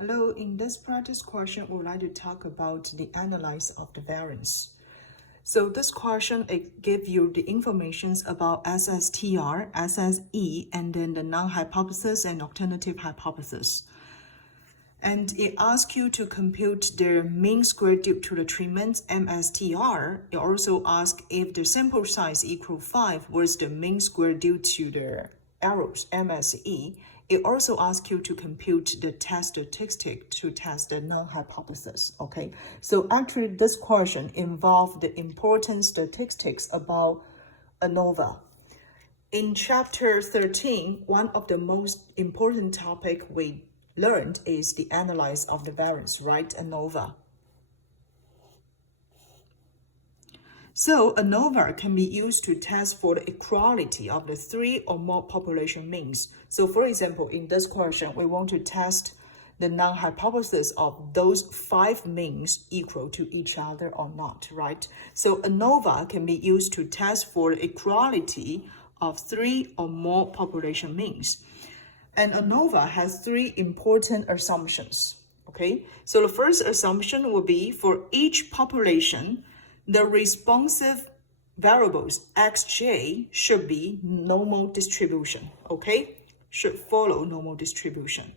Hello, in this practice question, we would like to talk about the analysis of the variance. So this question, it gives you the informations about SSTR, SSE, and then the null hypothesis and alternative hypothesis. And it asks you to compute the mean square due to the treatment, MSTR. It also asks if the sample size equals 5, what's the mean square due to the errors, MSE. It also asks you to compute the test statistic to test the null hypothesis, okay? So actually this question involves the important statistics about ANOVA. In chapter 13, one of the most important topic we learned is the analysis of the variance, right? ANOVA. So ANOVA can be used to test for the equality of the 3 or more population means. So for example, in this question, we want to test the null hypothesis of those 5 means equal to each other or not, right? So ANOVA can be used to test for the equality of 3 or more population means. And ANOVA has 3 important assumptions, okay? So the first assumption will be for each population, the responsive variables xj should be normal distribution, okay? Should follow normal distribution.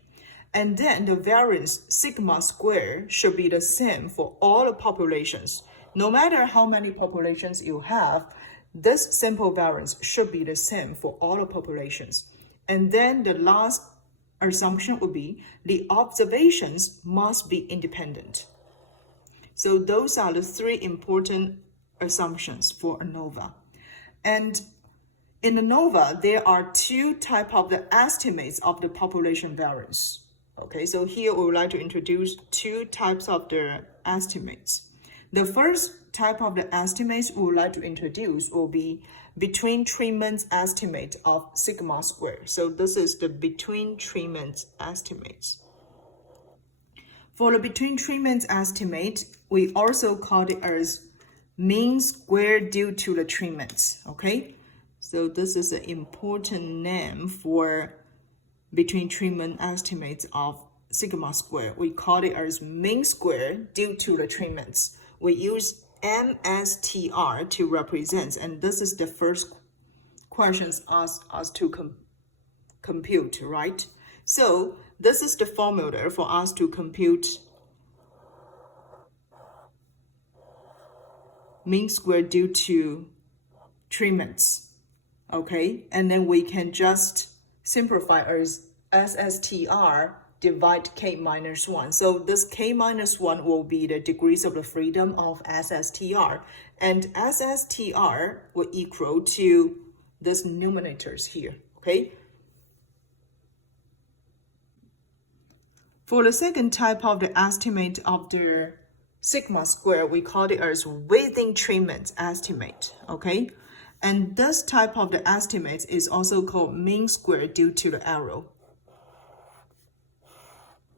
And then the variance sigma square should be the same for all the populations. No matter how many populations you have, this sample variance should be the same for all the populations. And then the last assumption would be the observations must be independent. So those are the 3 important assumptions for ANOVA. And in ANOVA, there are 2 types of the estimates of the population variance. Okay, so here we would like to introduce 2 types of the estimates. The first type of the estimates we would like to introduce will be between treatments estimate of sigma square. So this is the between treatments estimates. For the between treatments estimate, we also call it as mean square due to the treatments, okay? So this is an important name for between treatment estimates of sigma square. We call it as mean square due to the treatments. We use MSTR to represent, and this is the first questions asked us to compute, right? So this is the formula for us to compute mean square due to treatments, okay? And then we can just simplify as SSTR divide K minus 1. So this K minus 1 will be the degrees of the freedom of SSTR. And SSTR will equal to this numerators here, okay? For the second type of the estimate of the sigma square, we call it as within treatment estimate, okay? And this type of the estimate is also called mean square due to the error.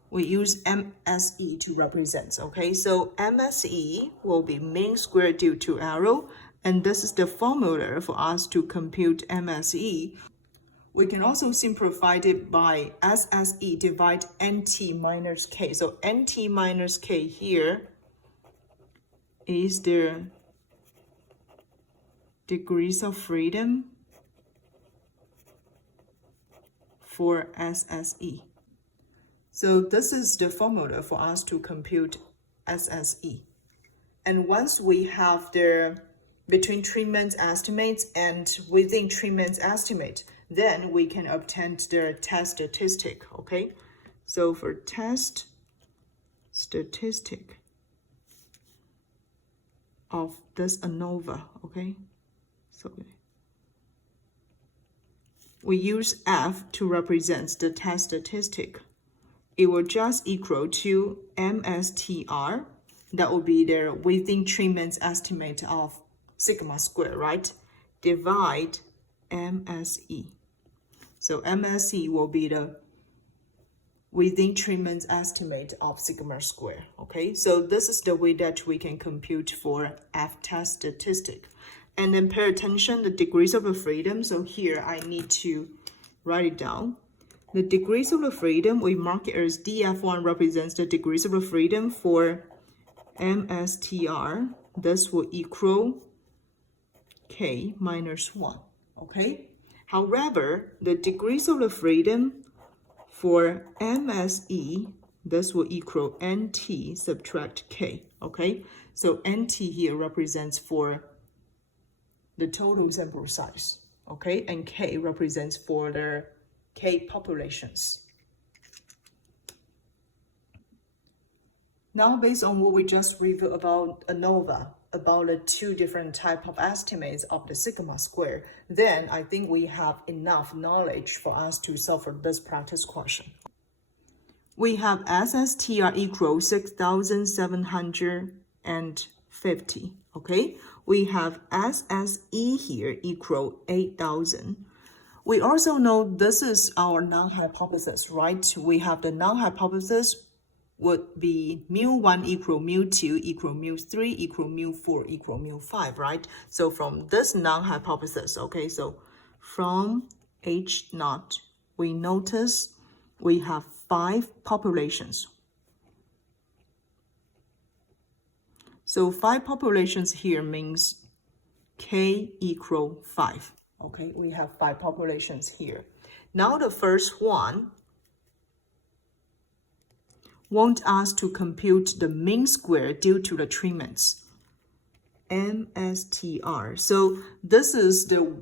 We use MSE to represent, okay? So MSE will be mean square due to error, and this is the formula for us to compute MSE. We can also simplify it by SSE divide NT minus K. So NT minus K here is the degrees of freedom for SSE. So this is the formula for us to compute SSE. And once we have the between treatments estimates and within treatments estimate, then we can obtain the test statistic, okay? So for test statistic of this ANOVA, okay? So we use F to represent the test statistic. It will just equal to MSTR. That will be the within treatments estimate of sigma square, right? Divide MSE. So MSE will be the within treatments estimate of sigma square, okay? So this is the way that we can compute for F-test statistic. And then pay attention, the degrees of freedom. So here I need to write it down. The degrees of the freedom, we mark it as DF1 represents the degrees of the freedom for MSTR. This will equal K minus 1, okay? However, the degrees of the freedom for MSE, this will equal NT subtract K, okay? So NT here represents for the total sample size, okay? And K represents for the K populations. Now, based on what we just reviewed about ANOVA, about the two different types of estimates of the sigma square, then I think we have enough knowledge for us to solve for this practice question. We have SSTR equals 6,750, okay? We have SSE here equal 8,000. We also know this is our null hypothesis, right? We have the null hypothesis would be mu1 equal mu2 equal mu3 equal mu4 equal mu5, right? So from this null hypothesis, okay, so from H naught, we notice we have 5 populations. So 5 populations here means K equal 5. Okay, we have 5 populations here. Now the first one want us to compute the mean square due to the treatments, MSTR. So this is the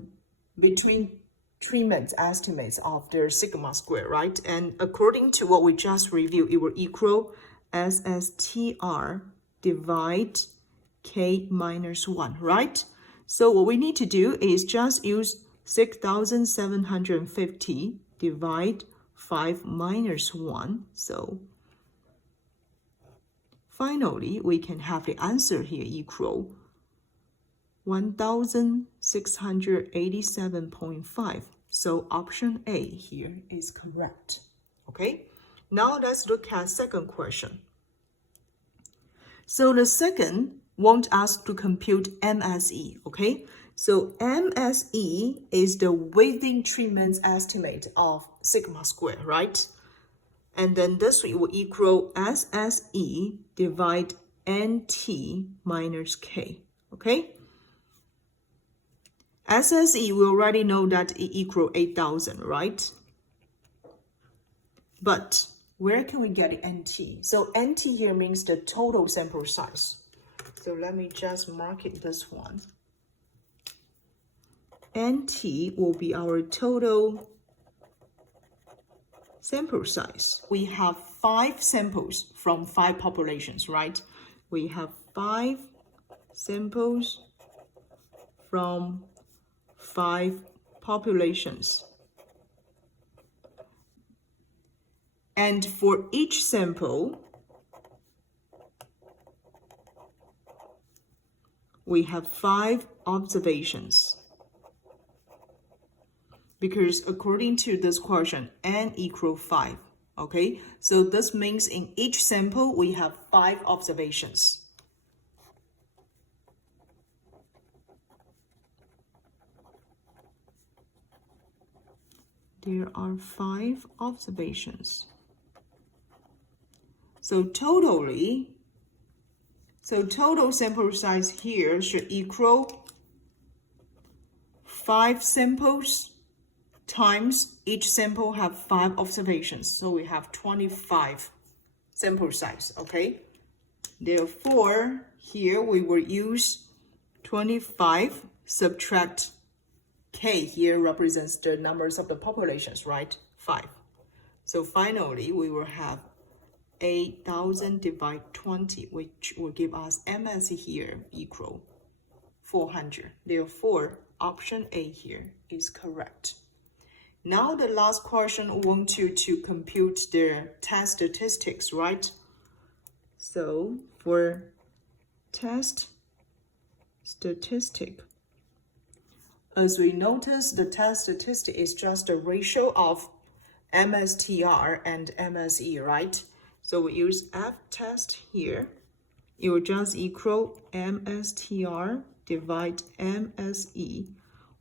between treatment estimates of their sigma square, right? And according to what we just reviewed, it will equal SSTR divide K minus 1, right? So what we need to do is just use 6,750 divide 5 minus 1. So finally, we can have the answer here equal 1,687.5. So option A here is correct. Okay, now let's look at second question. So the second want us to compute MSE, okay? So MSE is the within treatment estimate of sigma square, right? And then this will equal SSE divide NT minus K, okay? SSE, we already know that it equals 8,000, right? But where can we get the NT? So NT here means the total sample size. So let me just mark it this one. NT will be our total sample size. We have 5 samples from 5 populations, right? We have 5 samples from 5 populations. And for each sample, we have 5 observations. Because according to this question, n equals 5, okay? So this means in each sample, we have 5 observations. There are 5 observations. So total sample size here should equal 5 samples times each sample have 5 observations. So we have 25 sample size, okay? Therefore, here we will use 25 subtract K here represents the numbers of the populations, right? 5. So finally, we will have 8,000 divided 20, which will give us MSE here equal 400. Therefore, option A here is correct. Now the last question, we want you to compute the test statistics, right? So for test statistic, as we notice, the test statistic is just a ratio of MSTR and MSE, right? So we use F test here. It will just equal MSTR divide MSE.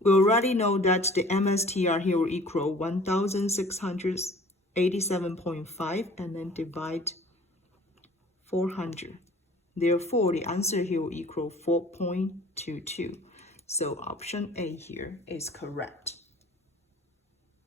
We already know that the MSTR here will equal 1,687 87.5 and then divide 400. Therefore, the answer here will equal 4.22. So option A here is correct.